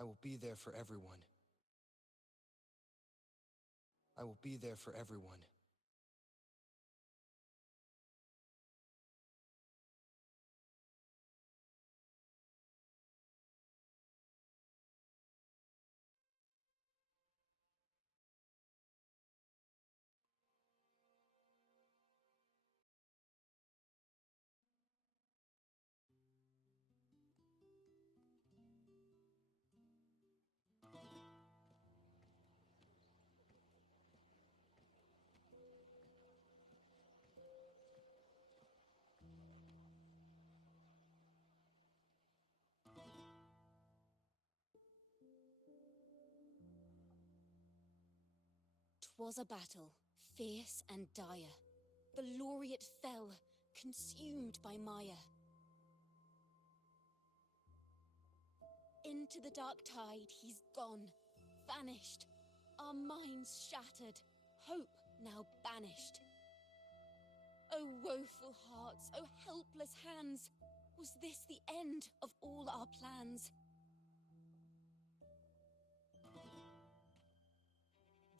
I will be there for everyone. I will be there for everyone. Was a battle, fierce and dire. The laureate fell, consumed by mire. Into the dark tide he's gone, vanished. Our minds shattered, hope now banished. O woeful hearts, O helpless hands, was this the end of all our plans?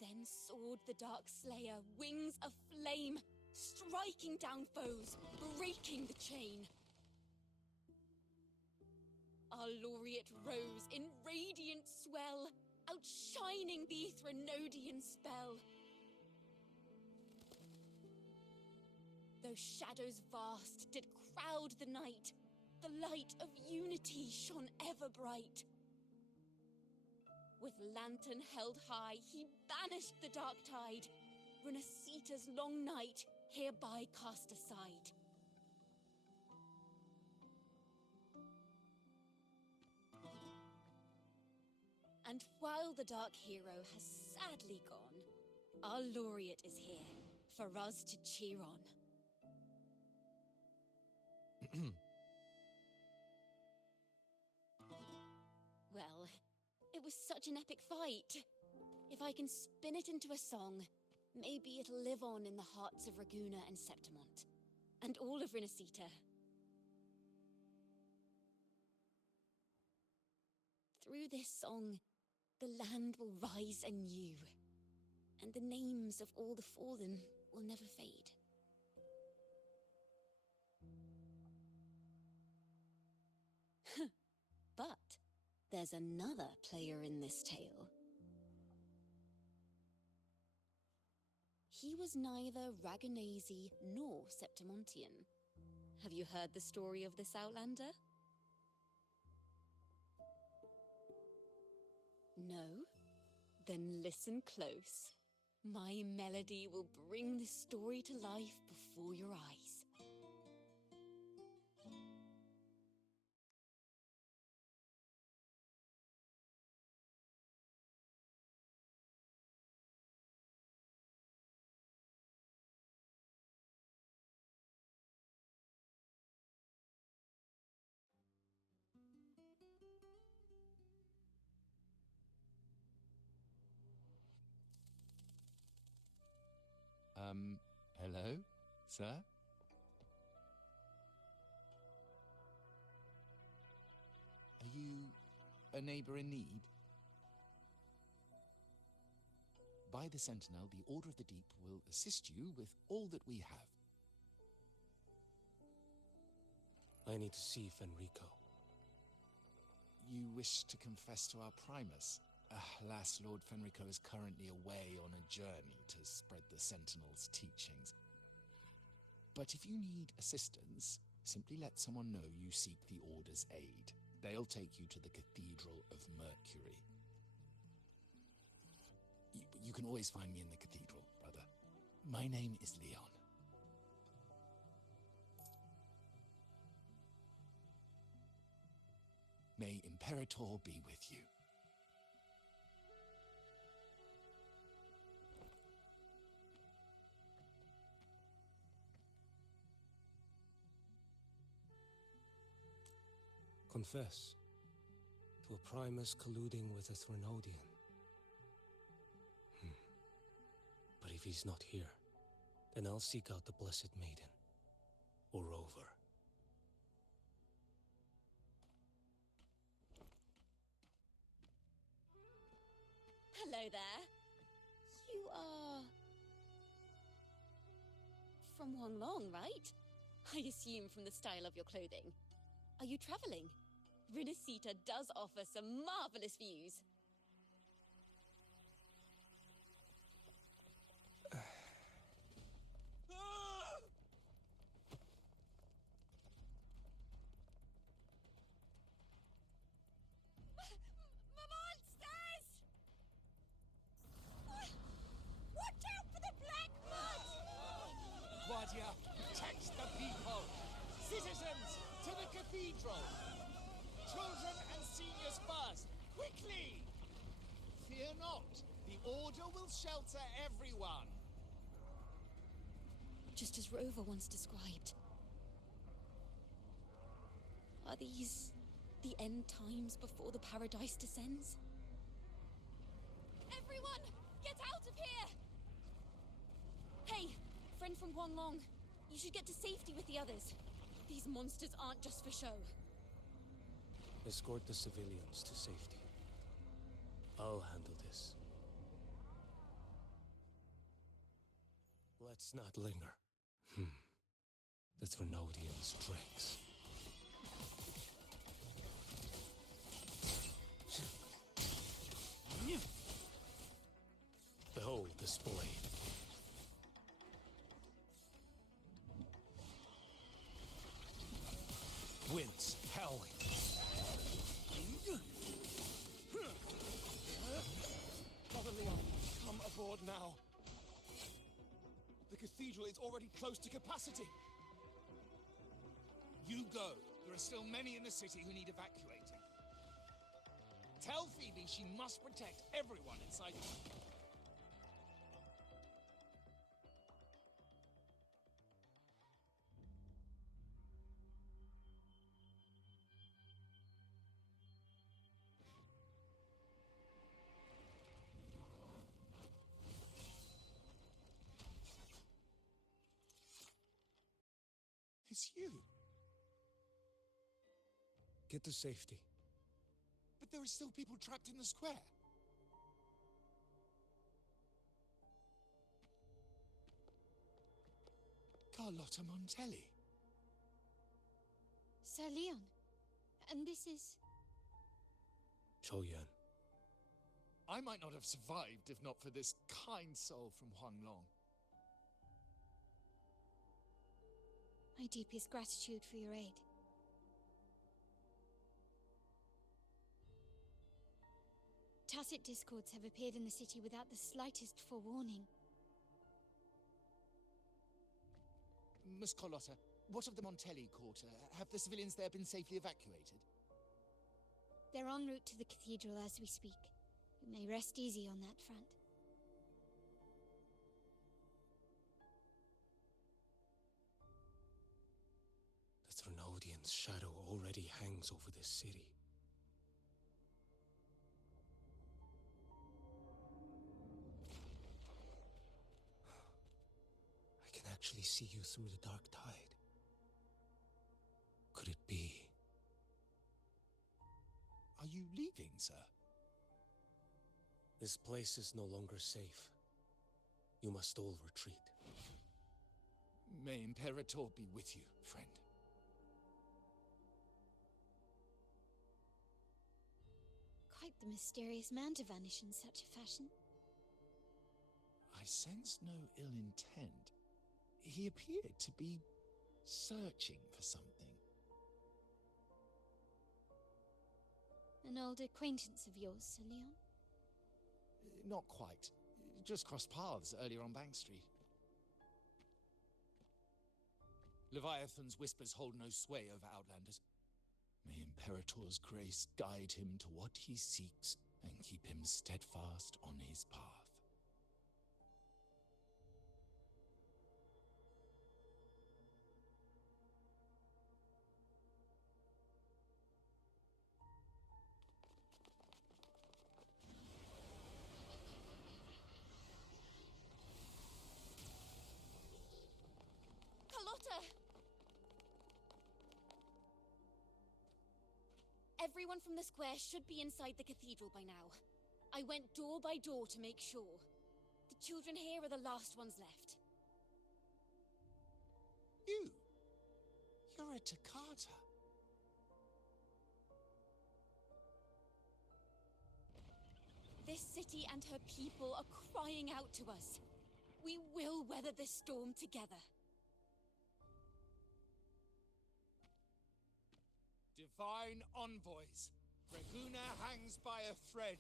Then soared the dark slayer, wings aflame, striking down foes, breaking the chain. Our laureate rose in radiant swell, outshining the Threnodian spell. Though shadows vast did crowd the night, the light of unity shone ever bright. With lantern held high, he banished the dark tide, Renasita's long night hereby cast aside. And while the dark hero has sadly gone, our laureate is here for us to cheer on. Well, it was such an epic fight. If I can spin it into a song, maybe it'll live on in the hearts of Raguna and Septimont, and all of Renasita. Through this song, the land will rise anew, and the names of all the fallen will never fade. But there's another player in this tale. He was neither Raganese nor Septimontian. Have you heard the story of this Outlander? No? Then listen close. My melody will bring this story to life before your eyes. Hello, sir? Are you a neighbor in need? By the Sentinel, the Order of the Deep will assist you with all that we have. I need to see Fenrico. You wish to confess to our Primus? Alas, Lord Fenrico is currently away on a journey to spread the Sentinel's teachings. But if you need assistance, simply let someone know you seek the Order's aid. They'll take you to the Cathedral of Mercury. You can always find me in the cathedral, brother. My name is Leon. May Imperator be with you. Confess to a Primus colluding with a Threnodian. But if he's not here, then I'll seek out the Blessed Maiden, or Rover. Hello there. You are... from Huanglong, right? I assume from the style of your clothing. Are you traveling? Rinasita does offer some marvelous views. Monsters! Watch out for the black mud! Guardia, protect the people! Citizens, to the cathedral! Children and seniors first! Quickly! Fear not, the Order will shelter everyone! Just as Rover once described. Are these the end times before the paradise descends? Everyone, get out of here! Hey, friend from Huanglong, you should get to safety with the others. These monsters aren't just for show. Escort the civilians to safety. I'll handle this. Let's not linger. The Thrunodians' tricks. Behold this blade. Winds howling. Father Leon, come aboard now. The cathedral is already close to capacity. You go. There are still many in the city who need evacuating. Tell Phoebe she must protect everyone inside. It's you. Get to safety. But there are still people trapped in the square. Carlotta Montelli. Sir Leon, and this is... Qiuyan. I might not have survived if not for this kind soul from Huanglong. My deepest gratitude for your aid. Tacit discords have appeared in the city without the slightest forewarning. Miss Carlotta, what of the Montelli quarter? Have the civilians there been safely evacuated? They're en route to the cathedral as we speak. You may rest easy on that front. The Thrunodian's shadow already hangs over this city. I can actually see you through the dark tide. Could it be? Are you leaving, sir? This place is no longer safe. You must all retreat. May Imperator be with you, friend. Quite the mysterious man to vanish in such a fashion. I sense no ill intent. He appeared to be searching for something. An old acquaintance of yours, Sir Leon? Not quite. Just crossed paths earlier on Bank Street. Leviathan's whispers hold no sway over Outlanders. May Imperator's grace guide him to what he seeks and keep him steadfast on his path. Carlotta! Everyone from the square should be inside the cathedral by now. I went door by door to make sure. The children here are the last ones left. You're a Toccata. This city and her people are crying out to us. We will weather this storm together. Divine envoys, Reguna hangs by a thread.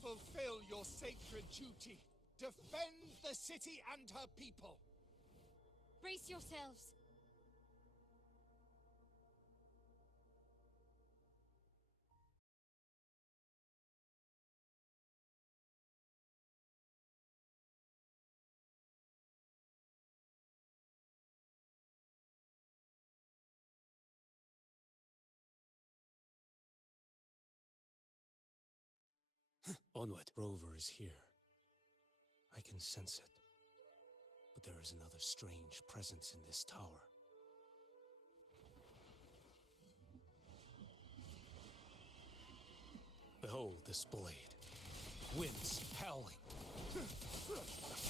Fulfill your sacred duty. Defend the city and her people. Brace yourselves. Onward. Rover is here. I can sense it. But there is another strange presence in this tower. Behold this blade. Winds howling.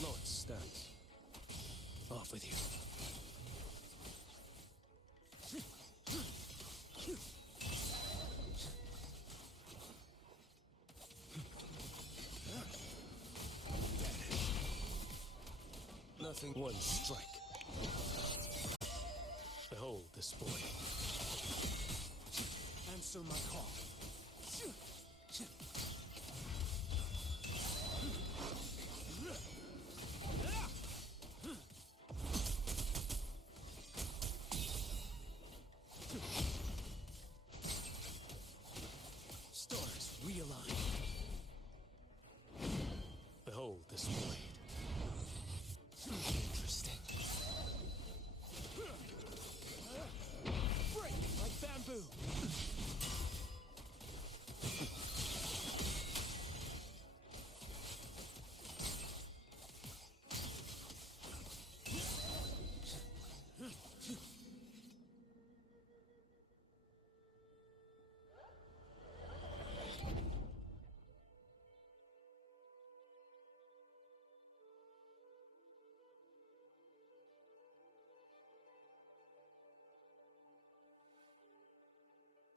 No, it stands. Off with you. Nothing. One strike. Behold this blade. Answer my call. Stars realign. Behold this blade. Interesting. Break like bamboo.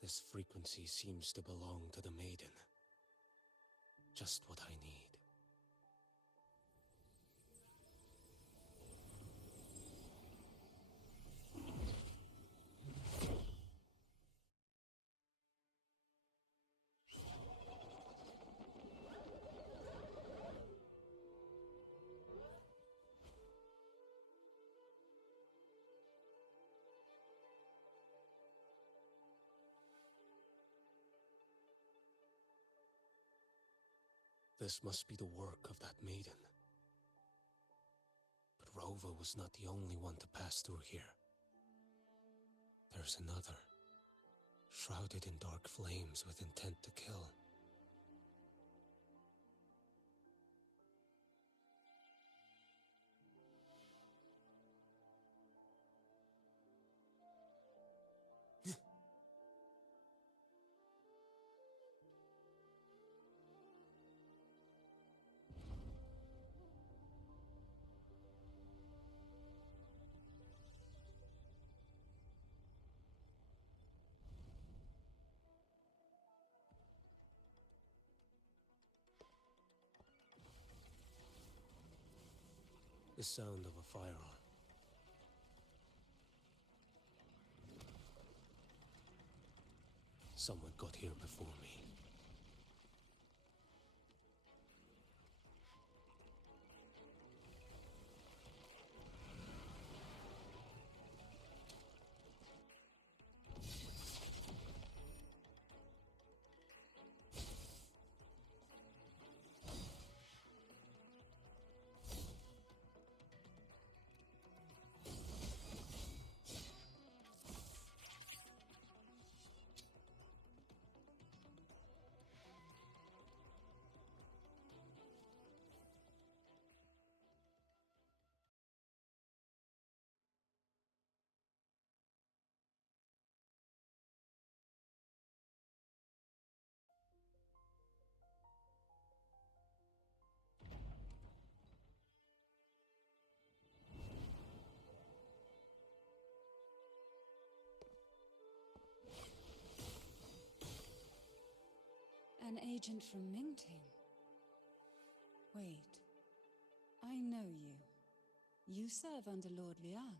This frequency seems to belong to the maiden. Just what I need. This must be the work of that maiden. But Rova was not the only one to pass through here. There's another, shrouded in dark flames with intent to kill. The sound of a firearm. Someone got here before me. An agent from Mingting. Wait. I know you. You serve under Lord Liang.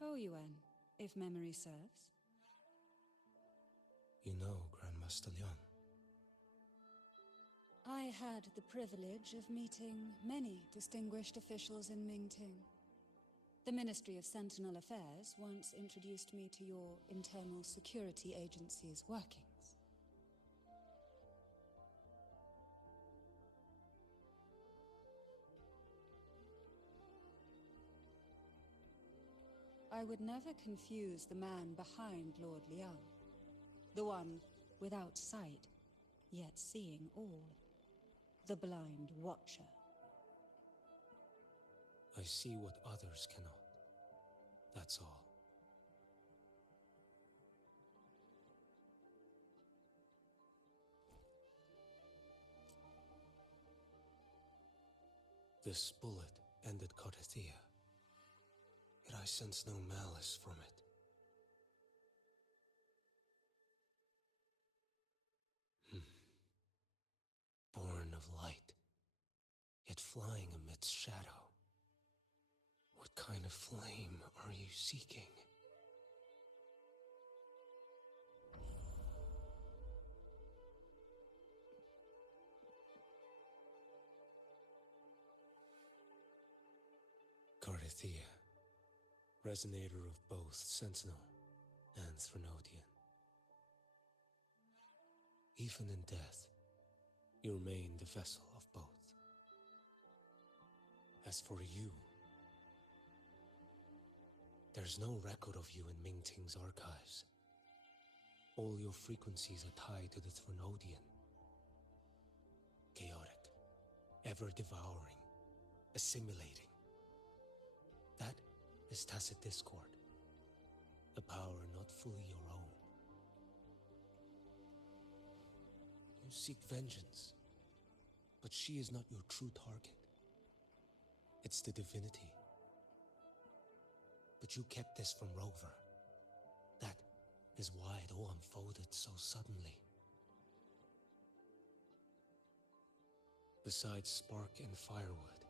Qiuyan, if memory serves. You know Grandmaster Liang. I had the privilege of meeting many distinguished officials in Mingting. The Ministry of Sentinel Affairs once introduced me to your internal security agency's workings. I would never confuse the man behind Lord Liang. The one without sight, yet seeing all. The blind watcher. I see what others cannot. That's all. This bullet ended Carthia. Yet I sense no malice from it. Born of light, yet flying amidst shadow. What kind of flame are you seeking? Carthia, resonator of both Sentinel and Threnodian. Even in death, you remain the vessel of both. As for you, there's no record of you in Mingting's archives. All your frequencies are tied to the Threnodian. Chaotic, ever-devouring, assimilating. That is tacit discord, a power not fully your own. You seek vengeance, but she is not your true target. It's the divinity. But you kept this from Rover. That is why it all unfolded so suddenly. Besides spark and firewood,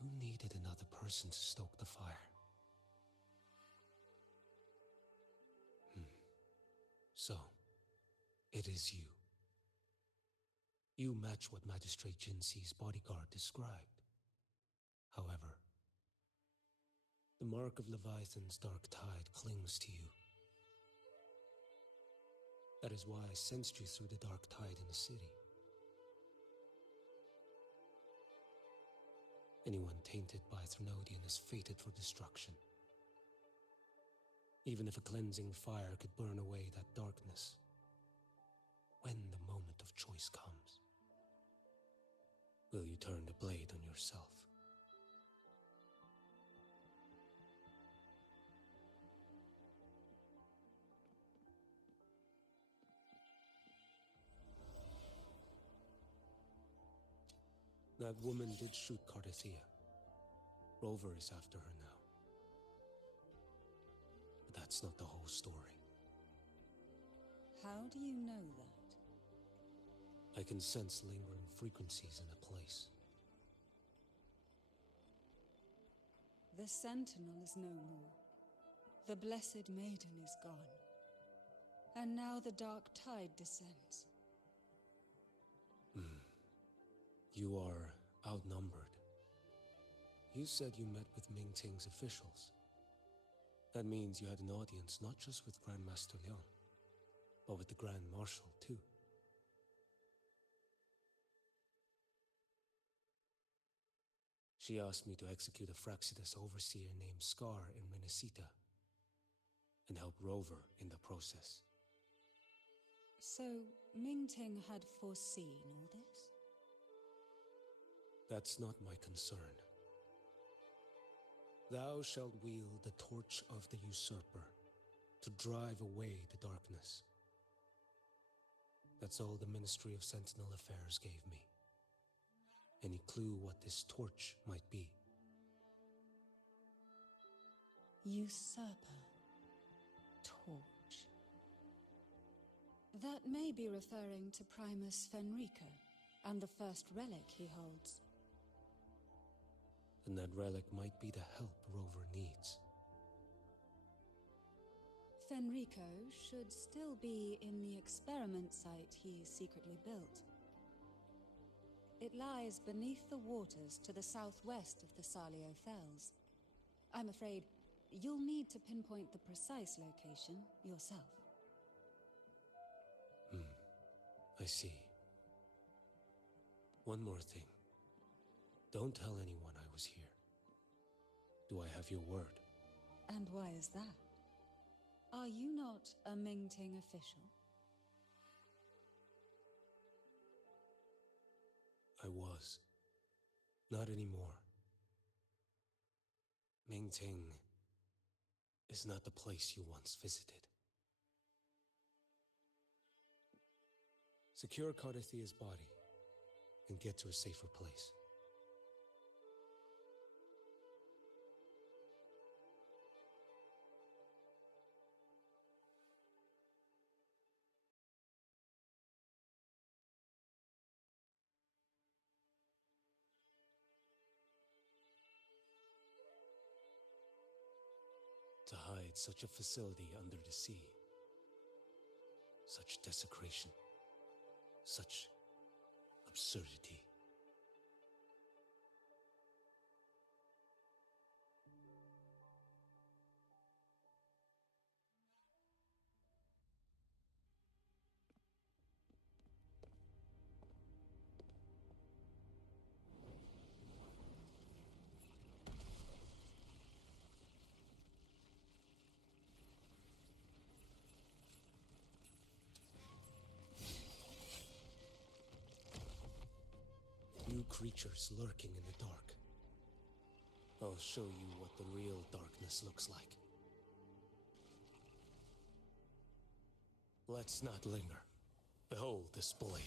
you needed another person to stoke the fire. So, it is you. You match what Magistrate Jinxi's bodyguard described. However, the mark of Leviathan's dark tide clings to you. That is why I sensed you through the dark tide in the city. Anyone tainted by Threnodian is fated for destruction. Even if a cleansing fire could burn away that darkness, when the moment of choice comes, will you turn the blade on yourself? That woman did shoot Carthia. Rover is after her now. But that's not the whole story. How do you know that? I can sense lingering frequencies in a place. The Sentinel is no more. The Blessed Maiden is gone. And now the dark tide descends. You are outnumbered. You said you met with Mingting's officials. That means you had an audience not just with Grandmaster Liang, but with the Grand Marshal too. She asked me to execute a Fraxidus overseer named Scar in Minnesota, and help Rover in the process. So, Mingting had foreseen all this? That's not my concern. Thou shalt wield the torch of the usurper to drive away the darkness. That's all the Ministry of Sentinel Affairs gave me. Any clue what this torch might be? Usurper. Torch. That may be referring to Primus Fenrico, and the first relic he holds. Then that relic might be the help Rover needs. Fenrico should still be in the experiment site he secretly built. It lies beneath the waters to the southwest of the Salio Fells. I'm afraid you'll need to pinpoint the precise location yourself. I see. One more thing. Don't tell anyone I was here. Do I have your word? And why is that? Are you not a Mingting official? I was. Not anymore. Mingting is not the place you once visited. Secure Cardathia's body and get to a safer place. To hide such a facility under the sea. Such desecration. Such absurdity. New creatures lurking in the dark. I'll show you what the real darkness looks like. Let's not linger. Behold this blade.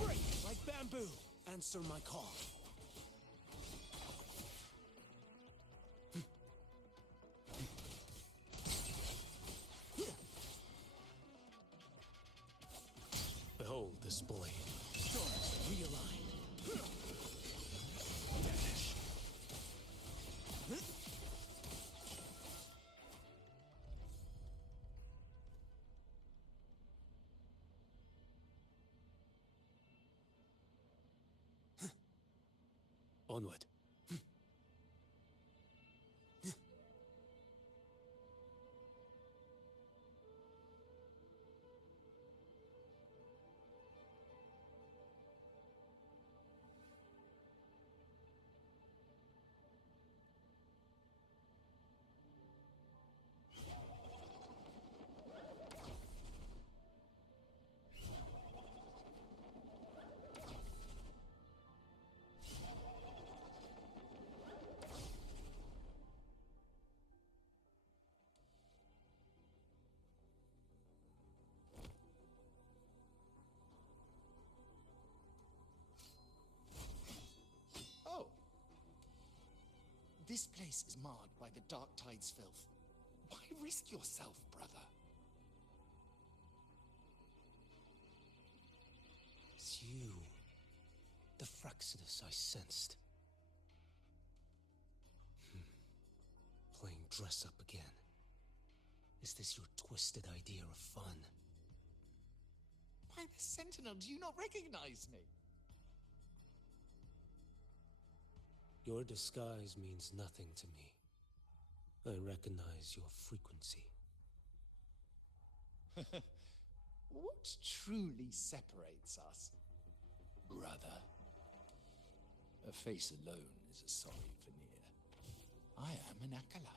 Break like bamboo. Answer my call. Behold this blade. Stars realign. Vanish. Onward. This place is marred by the Dark Tide's filth. Why risk yourself, brother? It's you. The Fraxidus I sensed. Playing dress up again. Is this your twisted idea of fun? By the Sentinel, do you not recognize me? Your disguise means nothing to me. I recognize your frequency. What truly separates us, brother? A face alone is a sorry veneer. I am an acolyte.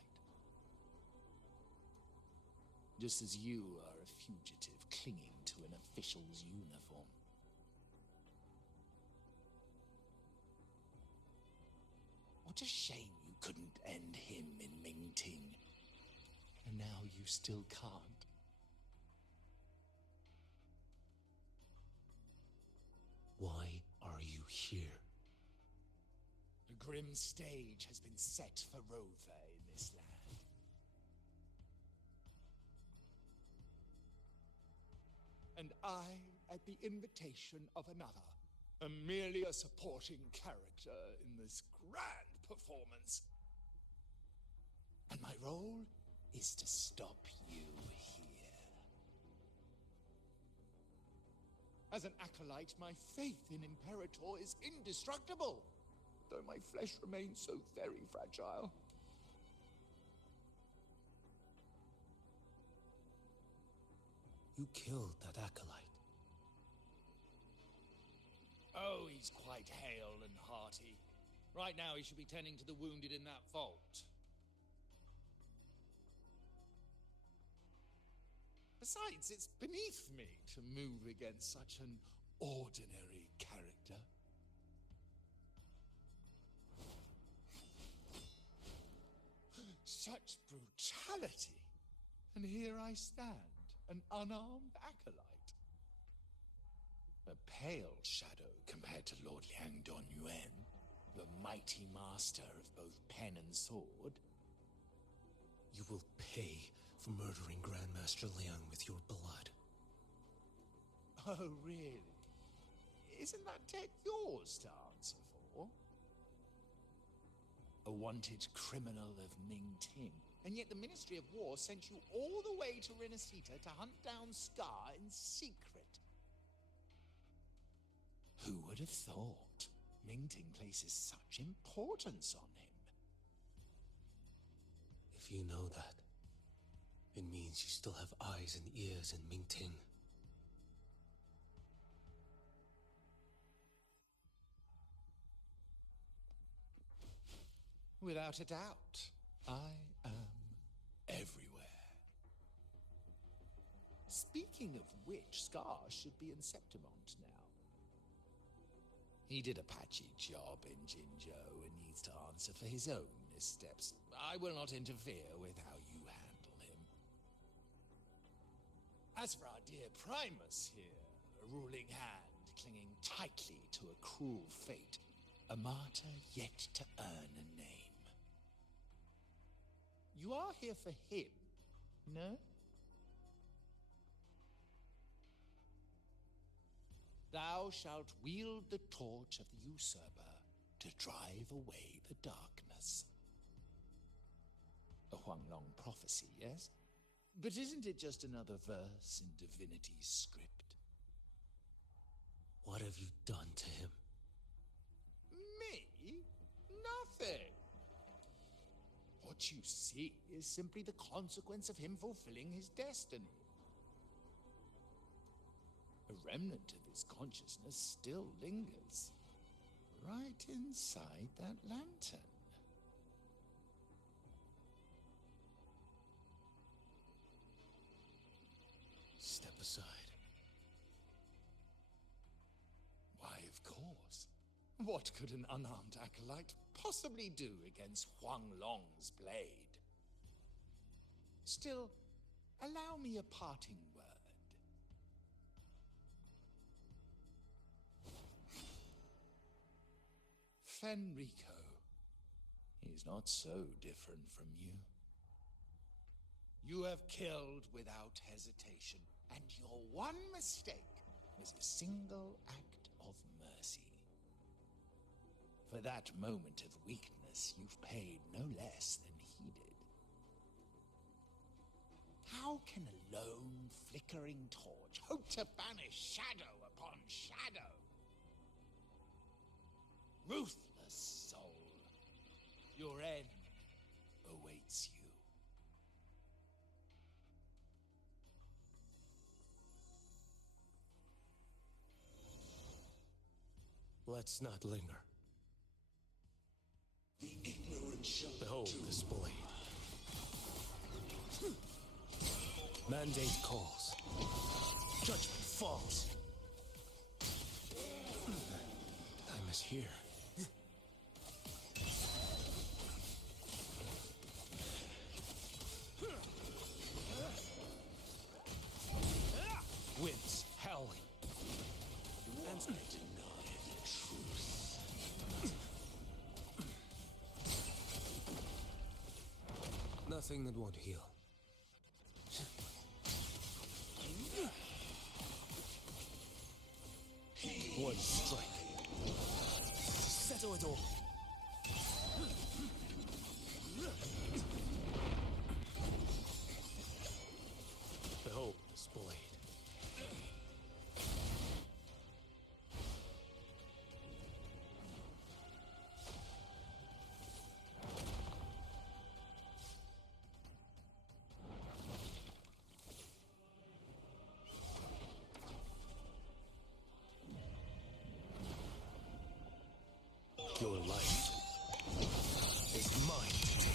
Just as you are a fugitive clinging to an official's uniform. What a shame you couldn't end him in Mingting. And now you still can't. Why are you here? grim stage has been set for Rover in this land. And I, at the invitation of another, am merely a supporting character in this grand performance. And my role is to stop you here. As an acolyte, my faith in Imperator is indestructible, though my flesh remains so very fragile. You killed that acolyte. Oh, he's quite hale and hearty. Right now he should be tending to the wounded in that vault. Besides, it's beneath me to move against such an ordinary character. Such brutality! And here I stand, an unarmed acolyte. A pale shadow compared to Lord Liang Donyuan, the mighty master of both pen and sword. You will pay for murdering Grandmaster Liang with your blood. Oh, really? Isn't that debt yours to answer for? A wanted criminal of Ming-Ting, and yet the Ministry of War sent you all the way to Renacita to hunt down Scar in secret. Who would have thought Ming-Ting places such importance on him? If you know that, it means you still have eyes and ears in Ming-Ting. Without a doubt, I am everywhere. Speaking of which, Scar should be in Septimont now. He did a patchy job in Jinzhou and needs to answer for his own missteps. I will not interfere with how you handle him. As for our dear Primus here, a ruling hand clinging tightly to a cruel fate, a martyr yet to earn a name. You are here for him, no? Thou shalt wield the torch of the usurper to drive away the darkness. A Huanglong prophecy, yes? But isn't it just another verse in divinity's script? What have you done to him? Me? Nothing. What you see is simply the consequence of him fulfilling his destiny. A remnant of his consciousness still lingers, right inside that lantern. Step aside. Why, of course. What could an unarmed acolyte possibly do against Huanglong's blade? Still, allow me a parting word. Fenrico. He's not so different from you. You have killed without hesitation, and your one mistake was a single act of mercy. For that moment of weakness, you've paid no less than he did. How can a lone, flickering torch hope to banish shadow upon shadow? Ruthless soul, your end awaits you. Let's not linger. The ignorant shall Behold this blade. Mandate calls. Judgment falls. Time is here. Winds howling. And deny the truth. Nothing that won't heal. One strike. Settle it all. Behold this blade. Your life is mine to take.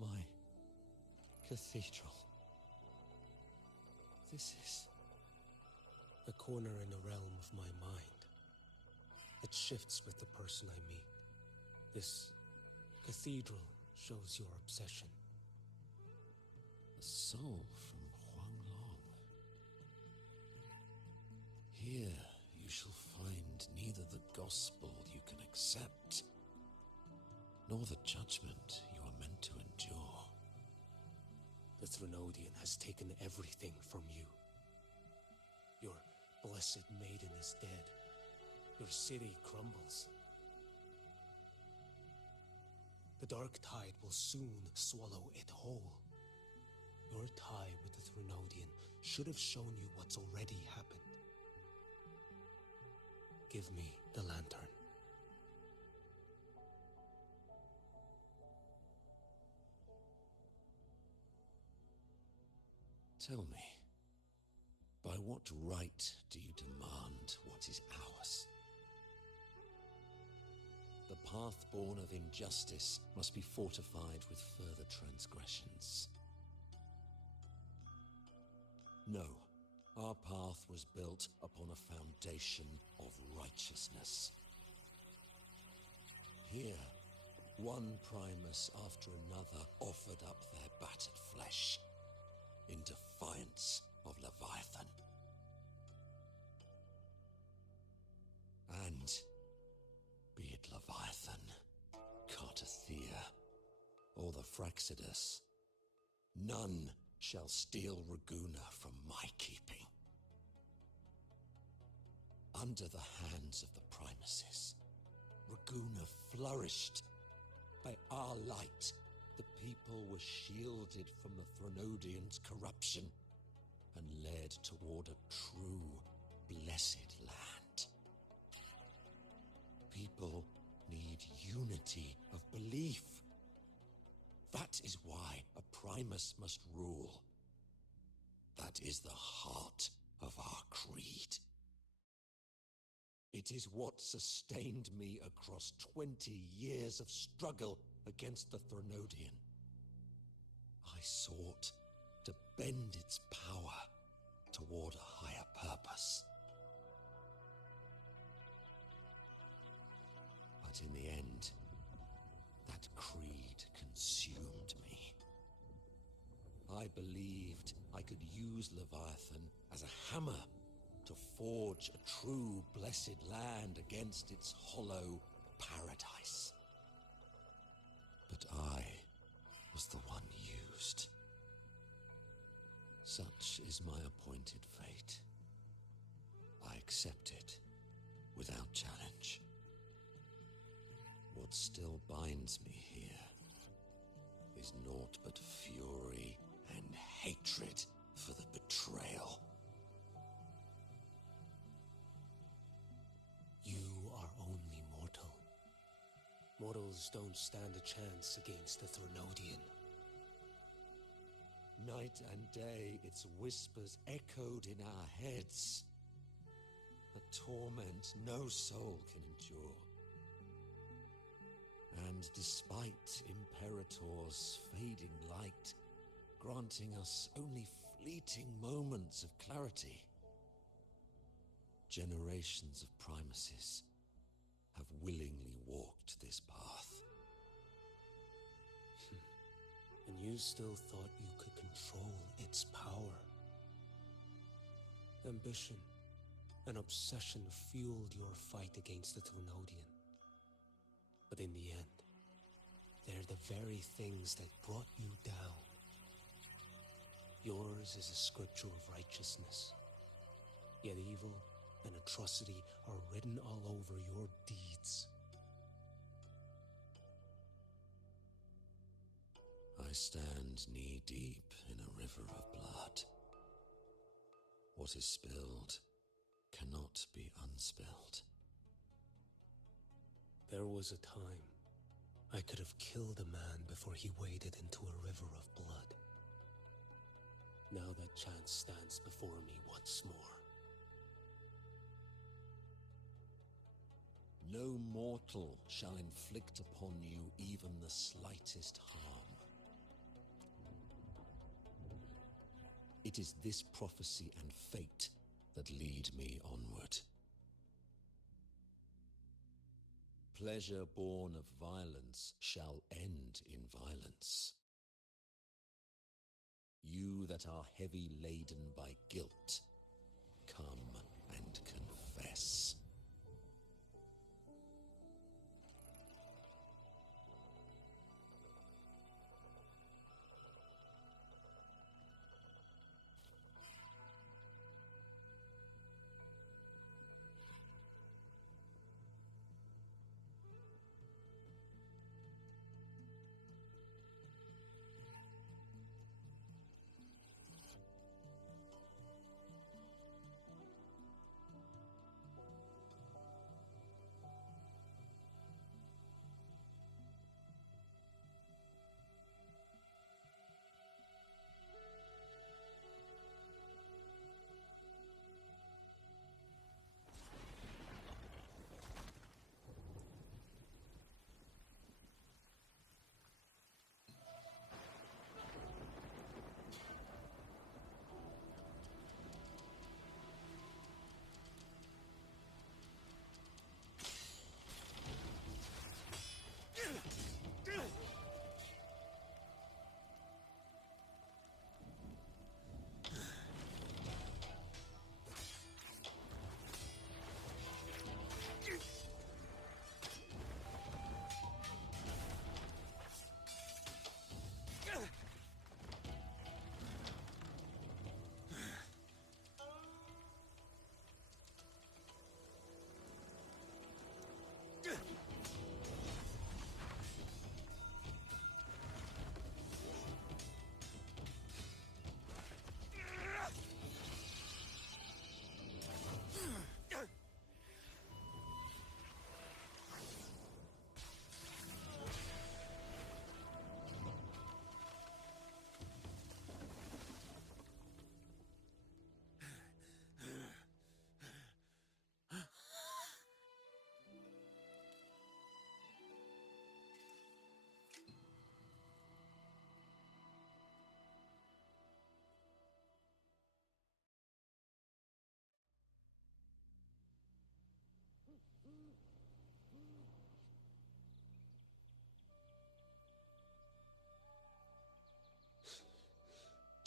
My cathedral. This is... A corner in the realm of my mind. It shifts with the person I meet. This cathedral shows your obsession. a soul from Huanglong. Here you shall find neither the gospel you can accept, nor the judgment you are meant to endure. The Threnodian has taken everything from you. Your blessed maiden is dead. Your city crumbles. The dark tide will soon swallow it whole. Your tie with the Threnodian should have shown you what's already happened. Give me the lantern. Tell me, by what right do you demand what is ours? The path born of injustice must be fortified with further transgressions. No, our path was built upon a foundation of righteousness. Here, one Primus after another offered up their battered flesh in defiance of Leviathan. And be it Leviathan, Cartathea, or the Fraxidus, none shall steal Raguna from my keeping. Under the hands of the Primuses, Raguna flourished. By our light, the people were shielded from the Threnodian's corruption and led toward a true, blessed land. People need unity of belief. That is why a Primus must rule. That is the heart of our creed. It is what sustained me across 20 years of struggle against the Threnodian. I sought to bend its power toward a higher purpose. But in the end, that creed consumed me. I believed I could use Leviathan as a hammer to forge a true blessed land against its hollow paradise. But I was the one used. Such is my appointed fate. I accept it without challenge. What still binds me here is naught but fury and hatred for the betrayal. You are only mortal. Mortals don't stand a chance against the Threnodian. Night and day, its whispers echoed in our heads. A torment no soul can endure. And despite Imperator's fading light, granting us only fleeting moments of clarity, generations of Primuses have willingly walked this path. And you still thought you could control its power. Ambition and obsession fueled your fight against the Tronodian. But in the end, they're the very things that brought you down. Yours is a scripture of righteousness, yet evil and atrocity are written all over your deeds. I stand knee-deep in a river of blood. What is spilled cannot be unspilled. There was a time I could have killed a man before he waded into a river of blood. Now that chance stands before me once more. No mortal shall inflict upon you even the slightest harm. It is this prophecy and fate that lead me onward. Pleasure born of violence shall end in violence. You that are heavy laden by guilt, come and confess.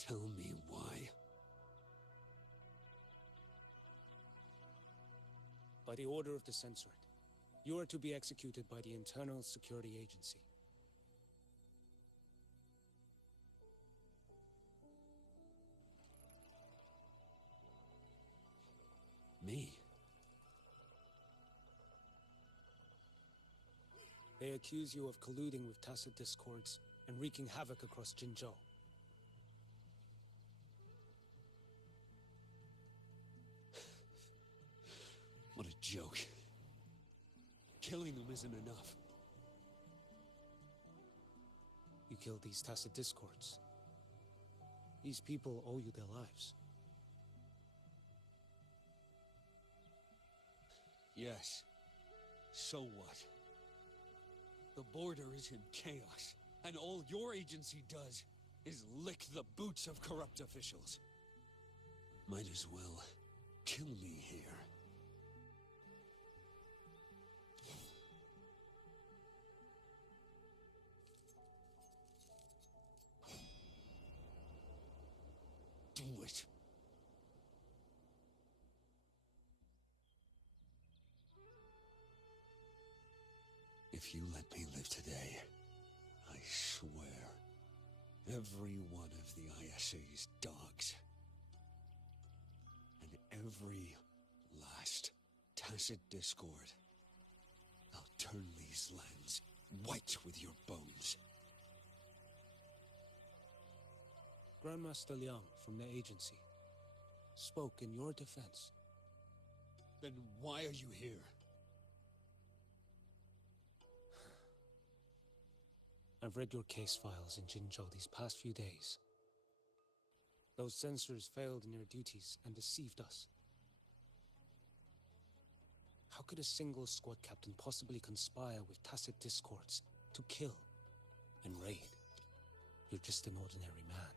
Tell me why. By the order of the Censorate, you are to be executed by the Internal Security Agency. Me? They accuse you of colluding with tacit discords and wreaking havoc across Jinzhou. What a joke. Killing them isn't enough. You killed these tacit discords. These people owe you their lives. Yes. So what? The border is in chaos, and all your agency does is lick the boots of corrupt officials. Might as well kill me here. Do it. If you let me live today, I swear, every one of the ISA's dogs, and every last tacit discord, I'll turn these lands white with your bones. Grandmaster Liang from the agency spoke in your defense. Then why are you here? I've read your case files in Jinzhou these past few days. Those censors failed in their duties and deceived us. How could a single squad captain possibly conspire with tacit discords to kill and raid? You're just an ordinary man.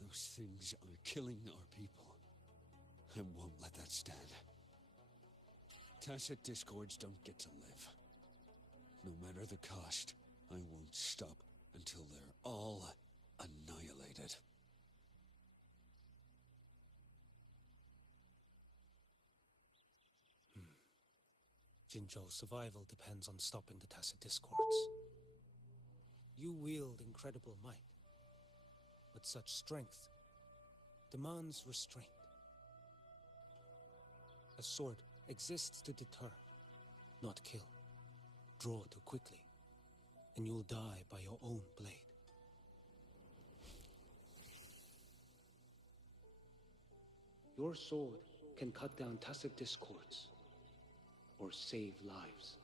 Those things are killing our people. I won't let that stand. Tacit discords don't get to live. No matter the cost, I won't stop until they're all annihilated. Jinzhou's survival depends on stopping the tacit discords. You wield incredible might, but such strength demands restraint. A sword exists to deter, not kill. Draw too quickly, and you'll die by your own blade. Your sword can cut down tacit discords, or save lives.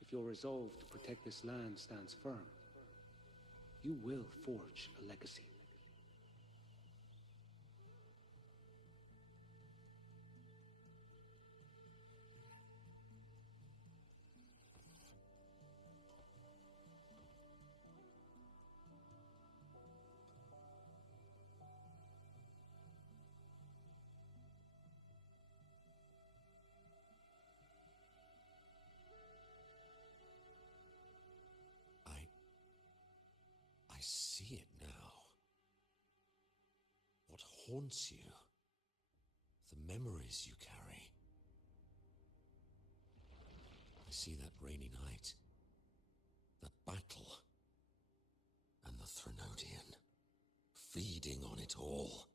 If your resolve to protect this land stands firm, you will forge a legacy. I see it now. What haunts you? The memories you carry. I see that rainy night, that battle, and the Threnodian, feeding on it all.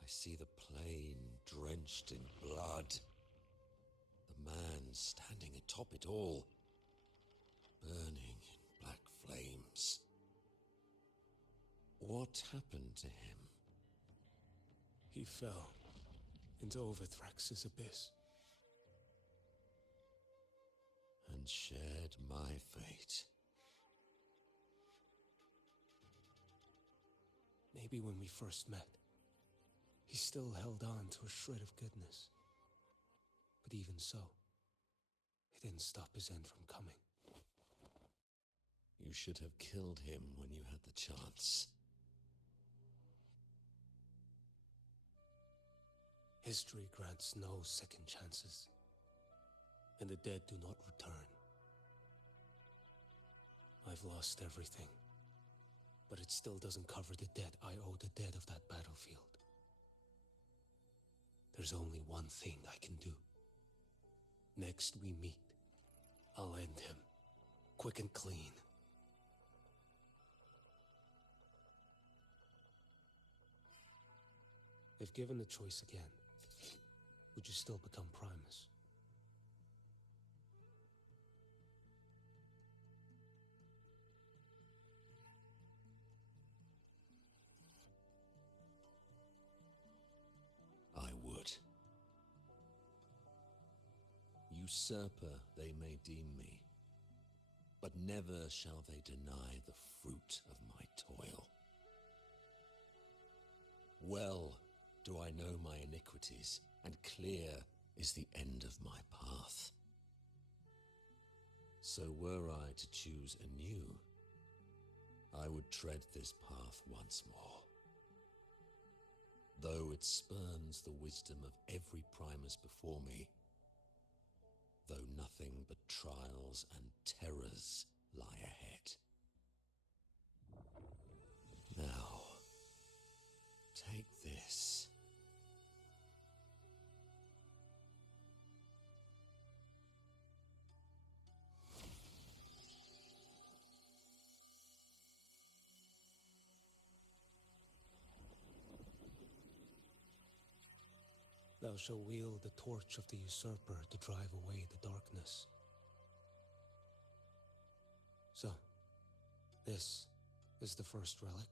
I see the plain drenched in blood, the man standing atop it all, burning in black flames. What happened to him? He fell into Overthrax's abyss. And shared my fate. Maybe when we first met, he still held on to a shred of goodness. But even so, it didn't stop his end from coming. You should have killed him when you had the chance. History grants no second chances, and the dead do not return. I've lost everything, but it still doesn't cover the debt I owe the dead of that battlefield. There's only one thing I can do. Next we meet, I'll end him, quick and clean. If given the choice again, would you still become Primus? I would. Usurper they may deem me, but never shall they deny the fruit of my toil. Well do I know my iniquities, and clear is the end of my path. So were I to choose anew, I would tread this path once more. Though it spurns the wisdom of every Primus before me, though nothing but trials and terrors lie ahead. Now, take this. Thou shalt wield the torch of the usurper to drive away the darkness. So, this is the first relic?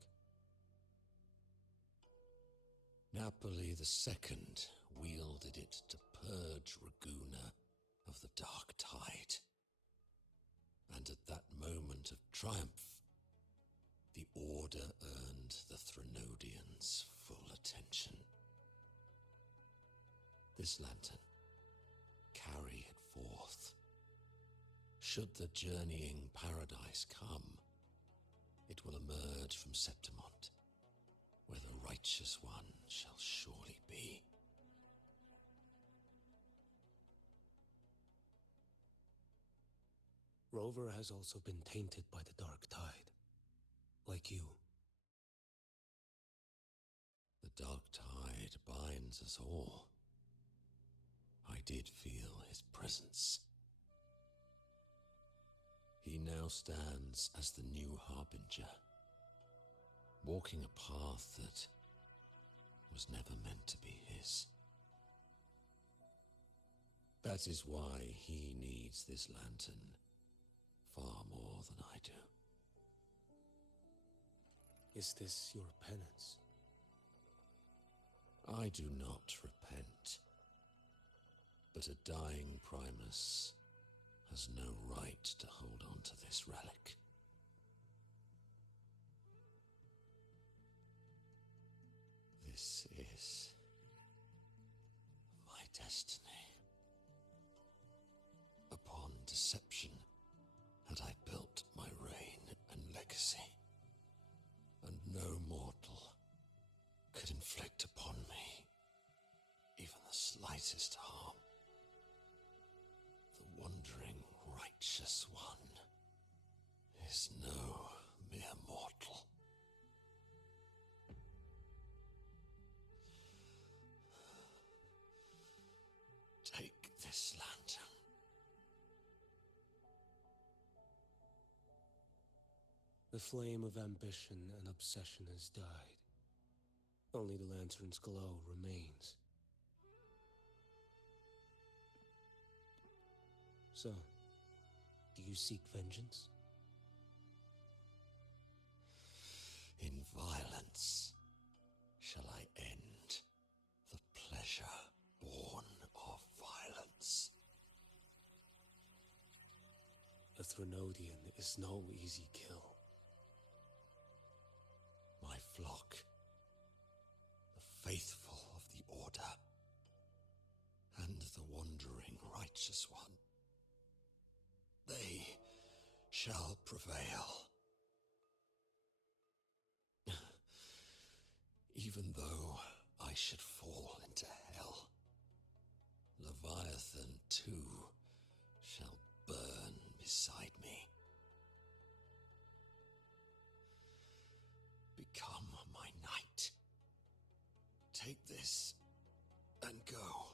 Napoli II wielded it to purge Raguna of the dark tide. And at that moment of triumph, the Order earned the Threnodians' full attention. This lantern, carry it forth. Should the journeying paradise come, it will emerge from Septimont, where the righteous one shall surely be. Rover has also been tainted by the dark tide, like you. The dark tide binds us all. I did feel his presence. He now stands as the new harbinger, walking a path that was never meant to be his. That is why he needs this lantern far more than I do. Is this your penance? I do not repent. But a dying Primus has no right to hold on to this relic. This is my destiny. Upon deception had I built my reign and legacy, and no mortal could inflict upon me even the slightest harm. The wandering righteous one is no mere mortal. Take this lantern. The flame of ambition and obsession has died. Only the lantern's glow remains. So, do you seek vengeance? In violence shall I end the pleasure born of violence. A Threnodian is no easy kill. My flock, the faithful of the Order, and the wandering righteous one, they shall prevail. Even though I should fall into hell, Leviathan too shall burn beside me. Become my knight. Take this and go.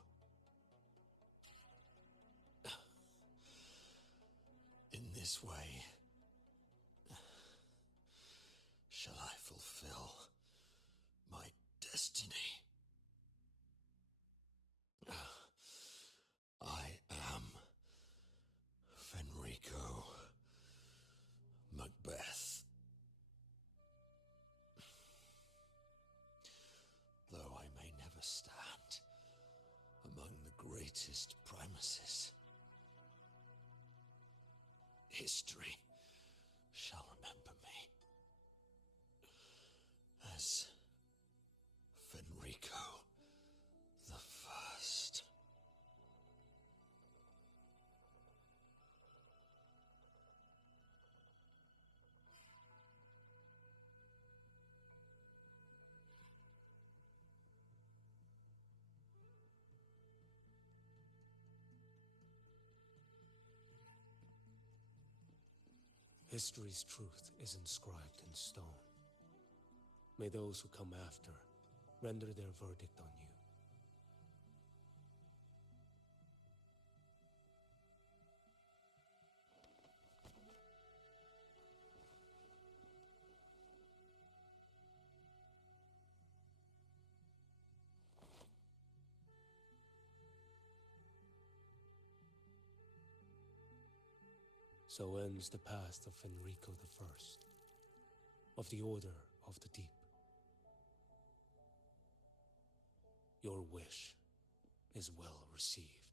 In this way, shall I fulfill my destiny. I am Fenrico Macbeth. Though I may never stand among the greatest Primuses, history shall remember me as Fenrico the First. History's truth is inscribed in stone. May those who come after render their verdict on you. So ends the path of Fenrico I, of the Order of the Deep. Your wish is well received.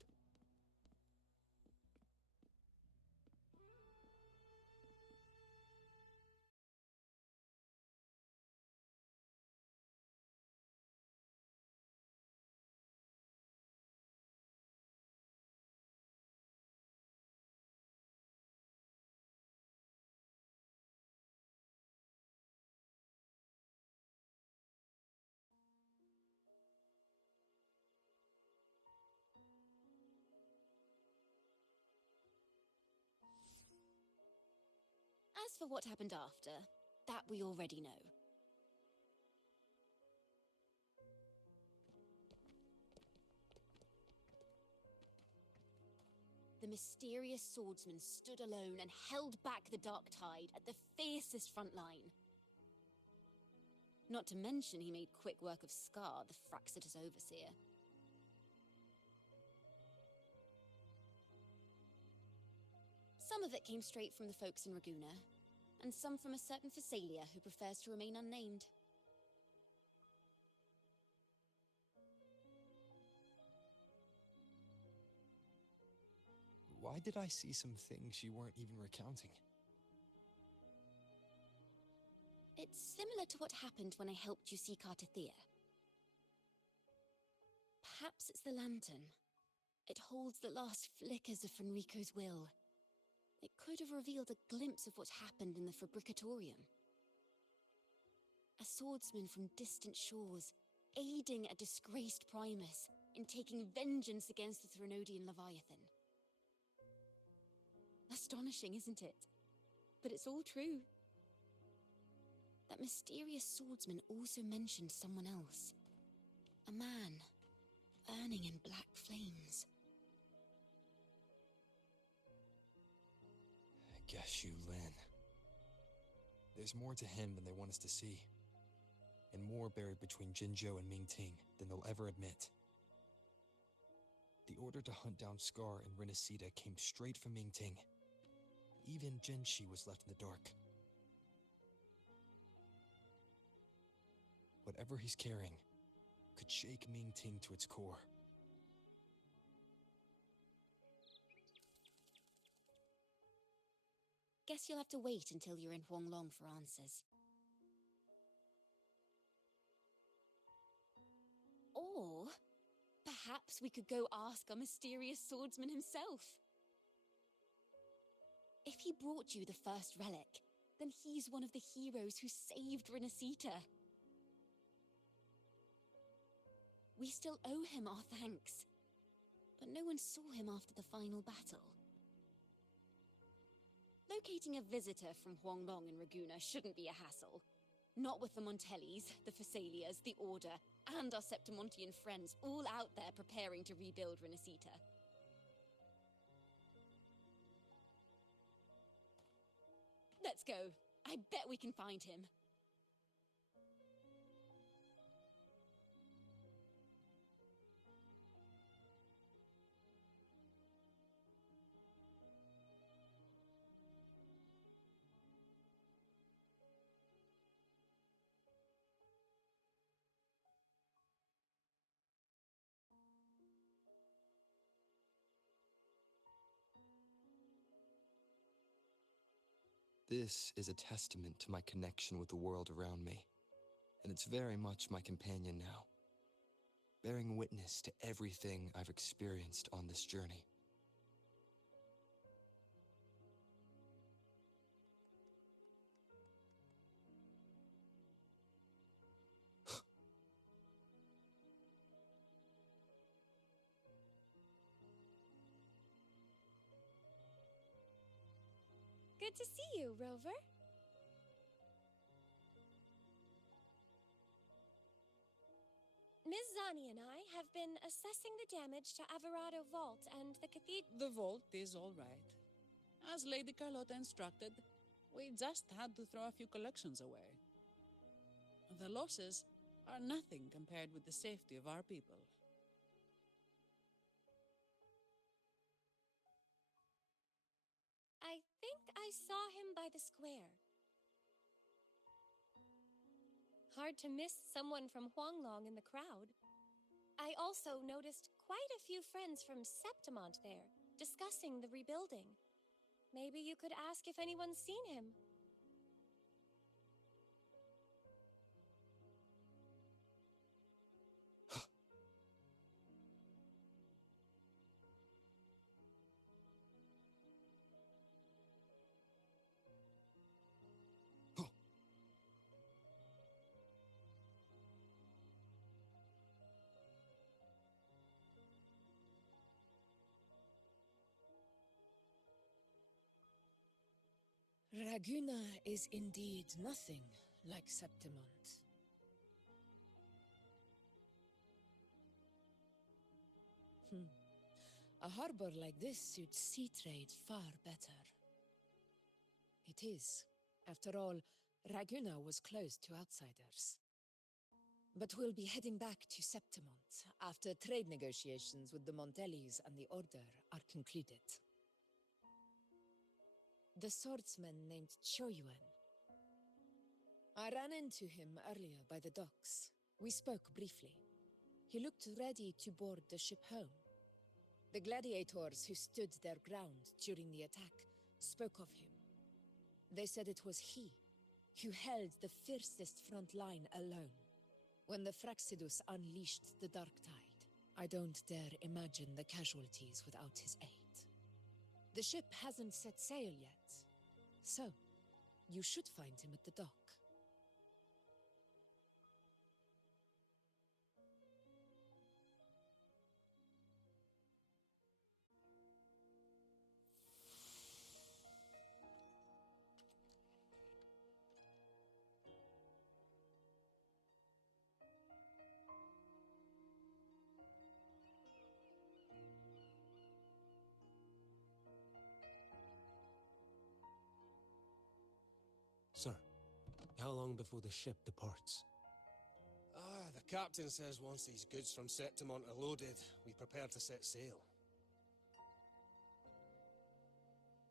As for what happened after, that we already know. The mysterious swordsman stood alone and held back the dark tide at the fiercest front line. Not to mention he made quick work of Scar, the Fraxitous overseer. Some of it came straight from the folks in Raguna, and some from a certain Phasalia who prefers to remain unnamed. Why did I see some things you weren't even recounting? It's similar to what happened when I helped you seek Artethea. Perhaps it's the lantern. It holds the last flickers of Fenrico's will. It could have revealed a glimpse of what happened in the Fabricatorium. A swordsman from distant shores, aiding a disgraced Primus in taking vengeance against the Threnodian Leviathan. Astonishing, isn't it? But it's all true. That mysterious swordsman also mentioned someone else. A man, burning in black flames. Guess you, Lin. There's more to him than they want us to see. And more buried between Jinzhou and Mingting than they'll ever admit. The order to hunt down Scar and Renacita came straight from Mingting. Even Jinshi was left in the dark. Whatever he's carrying could shake Mingting to its core. Guess you'll have to wait until you're in Huanglong for answers. Or perhaps we could go ask our mysterious swordsman himself. If he brought you the first relic, then he's one of the heroes who saved Renacita. We still owe him our thanks, but no one saw him after the final battle. Locating a visitor from Huanglong and Raguna shouldn't be a hassle. Not with the Montellis, the Phasalias, the Order, and our Septimontian friends all out there preparing to rebuild Renacita. Let's go. I bet we can find him. This is a testament to my connection with the world around me, and it's very much my companion now, bearing witness to everything I've experienced on this journey. Good to see you, Rover. Ms. Zani and I have been assessing the damage to Averado Vault and the cathedral. The vault is all right. As Lady Carlotta instructed, we just had to throw a few collections away. The losses are nothing compared with the safety of our people. I think I saw him by the square. Hard to miss someone from Huanglong in the crowd. I also noticed quite a few friends from Septimont there, discussing the rebuilding. Maybe you could ask if anyone's seen him. Raguna is indeed nothing like Septimont. A harbor like this suits sea trade far better. It is. After all, Raguna was closed to outsiders. But we'll be heading back to Septimont after trade negotiations with the Montellis and the Order are concluded. The swordsman named Qiuyan. I ran into him earlier by the docks. We spoke briefly. He looked ready to board the ship home. The gladiators who stood their ground during the attack spoke of him. They said it was he who held the fiercest front line alone when the Fraxidus unleashed the Dark Tide. I don't dare imagine the casualties without his aid. The ship hasn't set sail yet, so you should find him at the dock. Sir, how long before the ship departs? The captain says once these goods from Septimont are loaded, we prepare to set sail.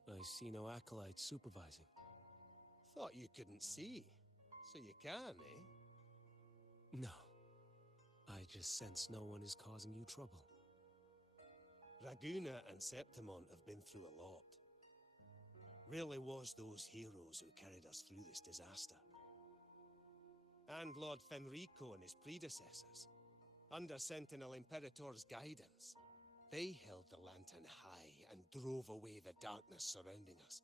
I see no acolytes supervising. Thought you couldn't see, so you can, eh? No. I just sense no one is causing you trouble. Raguna and Septimont have been through a lot. Really was those heroes who carried us through this disaster. And Lord Fenrico and his predecessors, under Sentinel Imperator's guidance, they held the lantern high and drove away the darkness surrounding us.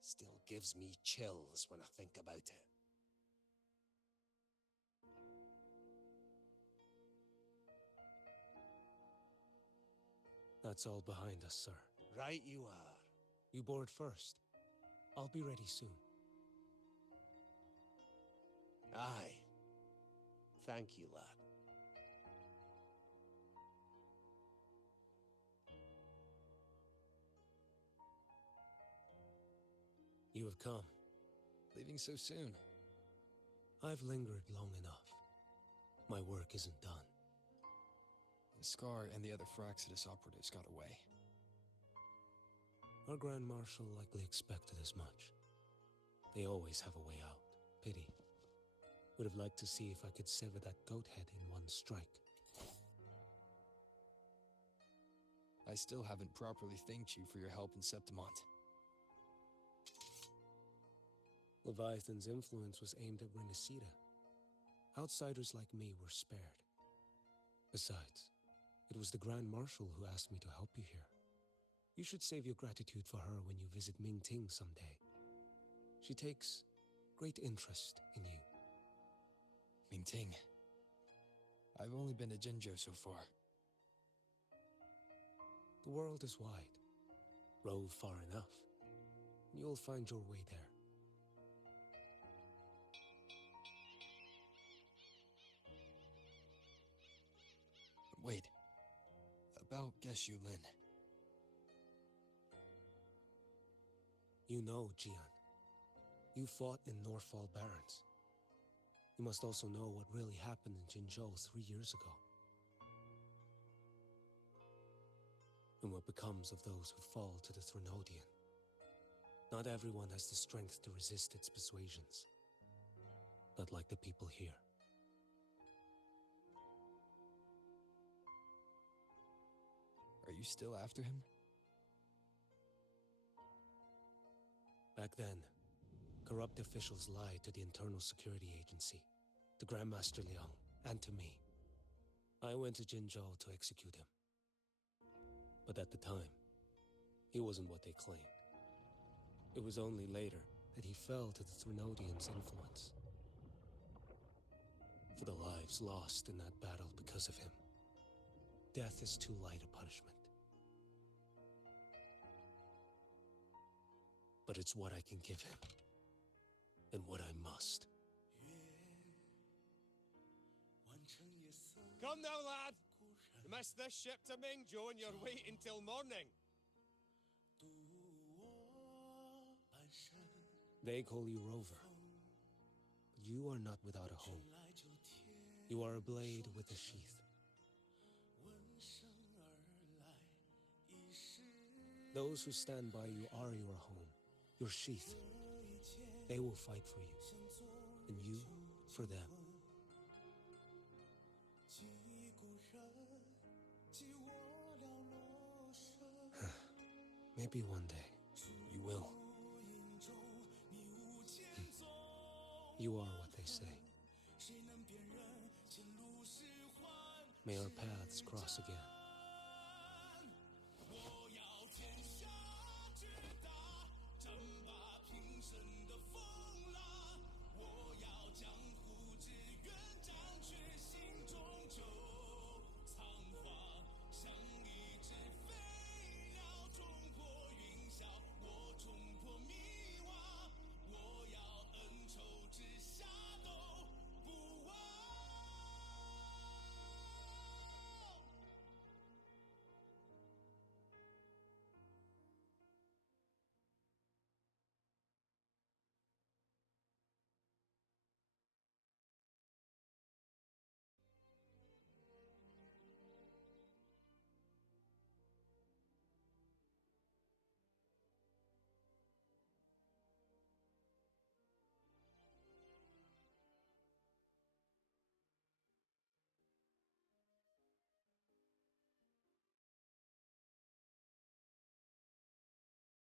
Still gives me chills when I think about it. That's all behind us, sir. Right you are. You board first. I'll be ready soon. Aye. Thank you, lad. You have come. Leaving so soon. I've lingered long enough. My work isn't done. The Scar and the other Fraxidus operatives got away. Our Grand Marshal likely expected as much. They always have a way out. Pity. Would have liked to see if I could sever that goat head in one strike. I still haven't properly thanked you for your help in Septimont. Leviathan's influence was aimed at Renacida. Outsiders like me were spared. Besides, it was the Grand Marshal who asked me to help you here. You should save your gratitude for her when you visit Mingting someday. She takes great interest in you. Mingting. I've only been to Jinzhou so far. The world is wide. Rove far enough. You'll find your way there. Wait. About Qiuyan. You know, Qiuyan. You fought in Norfall Barrens. You must also know what really happened in Jinzhou 3 years ago. And what becomes of those who fall to the Threnodian. Not everyone has the strength to resist its persuasions. Not like the people here. Are you still after him? Back then, corrupt officials lied to the Internal Security Agency, to Grandmaster Liang, and to me. I went to Jinzhou to execute him. But at the time, he wasn't what they claimed. It was only later that he fell to the Threnodians' influence. For the lives lost in that battle because of him, death is too light a punishment. But it's what I can give him, and what I must. Come now, lad! You missed this ship to Mingzhou and you're waiting till morning. They call you Rover, but you are not without a home. You are a blade with a sheath. Those who stand by you are your home, your sheath. They will fight for you, and you for them. Maybe one day, you will. You are what they say. May our paths cross again.